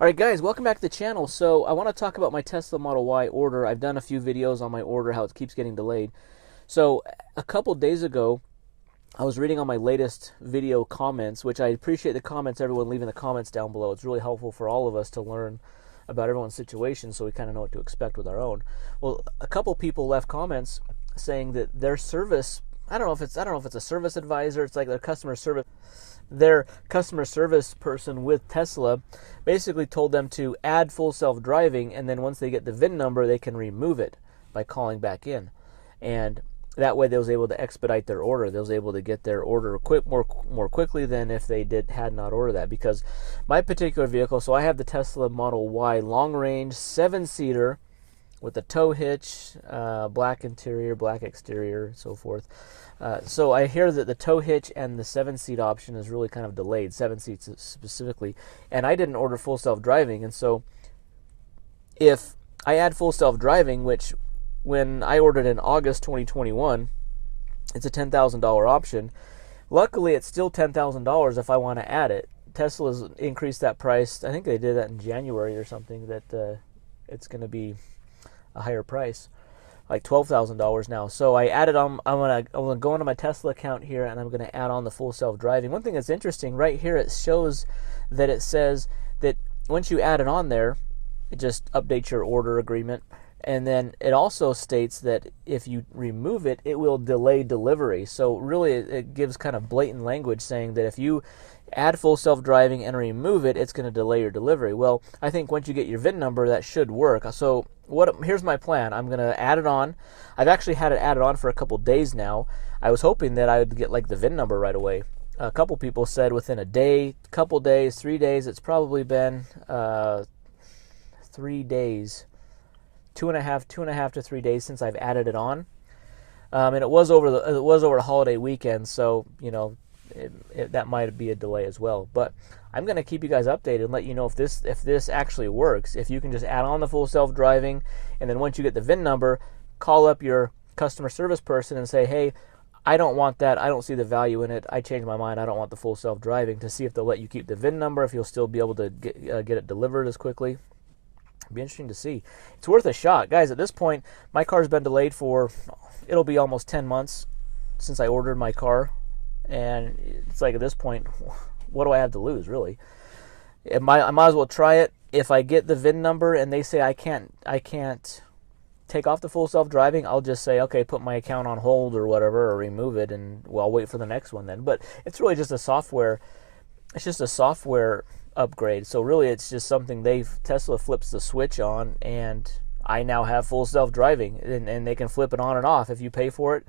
Alright guys, welcome back to the channel. So I want to talk about my Tesla Model Y order. I've done a few videos on my order, how it keeps getting delayed. So a couple days ago, I was reading on my latest video comments, which I appreciate the comments, everyone leaving the comments down below. It's really helpful for all of us to learn about everyone's situation so we kind of know what to expect with our own. Well, a couple people left comments saying that their service, I don't know if it's a service advisor, it's like their customer service person with Tesla basically told them to add full self-driving, and then once they get the VIN number, they can remove it by calling back in. And that way they was able to expedite their order. They was able to get their order more quickly than if they had not ordered that. Because my particular vehicle, so I have the Tesla Model Y long range 7-seater with a tow hitch, black interior, black exterior, so forth. So I hear that the tow hitch and the 7-seat option is really kind of delayed, 7 seats specifically. And I didn't order full self-driving, and so if I add full self-driving, which when I ordered in August 2021, it's a $10,000 option. Luckily, it's still $10,000 if I want to add it. Tesla's increased that price. I think they did that in January or something, that it's going to be a higher price, like $12,000 now. So I added on. I'm gonna go into my Tesla account here, and I'm gonna add on the full self-driving. One thing that's interesting right here, it shows that it says that once you add it on there, it just updates your order agreement, and then it also states that if you remove it, it will delay delivery. So really, it gives kind of blatant language saying that if you add full self-driving and remove it, it's going to delay your delivery. Well, I think once you get your VIN number, that should work. So here's my plan. I'm going to add it on. I've actually had it added on for a couple days now. I was hoping that I would get like the VIN number right away. A couple people said within a day, couple days, 3 days. It's probably been 3 days, two and a half to 3 days since I've added it on. And it was over the holiday weekend, so that might be a delay as well. But I'm going to keep you guys updated and let you know if this actually works. If you can just add on the full self-driving, and then once you get the VIN number, call up your customer service person and say, hey, I don't want that. I don't see the value in it. I changed my mind. I don't want the full self-driving, to see if they'll let you keep the VIN number, if you'll still be able to get it delivered as quickly. It'll be interesting to see. It's worth a shot. Guys, at this point, my car's been delayed for, it'll be almost 10 months since I ordered my car. And it's like, at this point, what do I have to lose, really? I might as well try it. If I get the VIN number and they say I can't take off the full self-driving, I'll just say, okay, put my account on hold or whatever, or remove it, and I'll wait for the next one then. But it's really just a software. It's just a software upgrade. So really, it's just something Tesla flips the switch on, and I now have full self-driving, and they can flip it on and off. If you pay for it,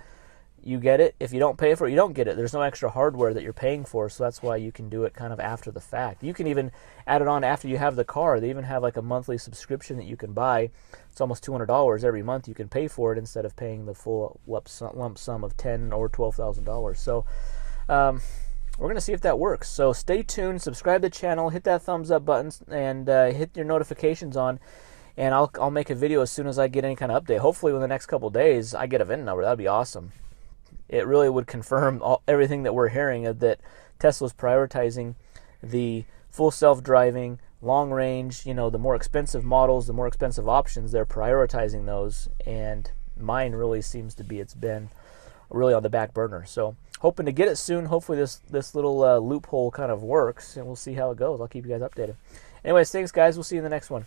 you get it. If you don't pay for it, you don't get it. There's no extra hardware that you're paying for, so that's why you can do it kind of after the fact. You can even add it on after you have the car. They even have like a monthly subscription that you can buy. It's almost $200 every month. You can pay for it instead of paying the full lump sum of $10,000 or $12,000. So we're going to see if that works. So stay tuned, subscribe to the channel, hit that thumbs up button, and hit your notifications on. And I'll make a video as soon as I get any kind of update. Hopefully within the next couple days, I get a VIN number. That'd be awesome. It really would confirm everything that we're hearing, that Tesla's prioritizing the full self-driving, long range, the more expensive models, the more expensive options. They're prioritizing those, and mine really seems to be, it's been really on the back burner. So hoping to get it soon. Hopefully this little loophole kind of works, and we'll see how it goes. I'll keep you guys updated. Anyways, thanks guys. We'll see you in the next one.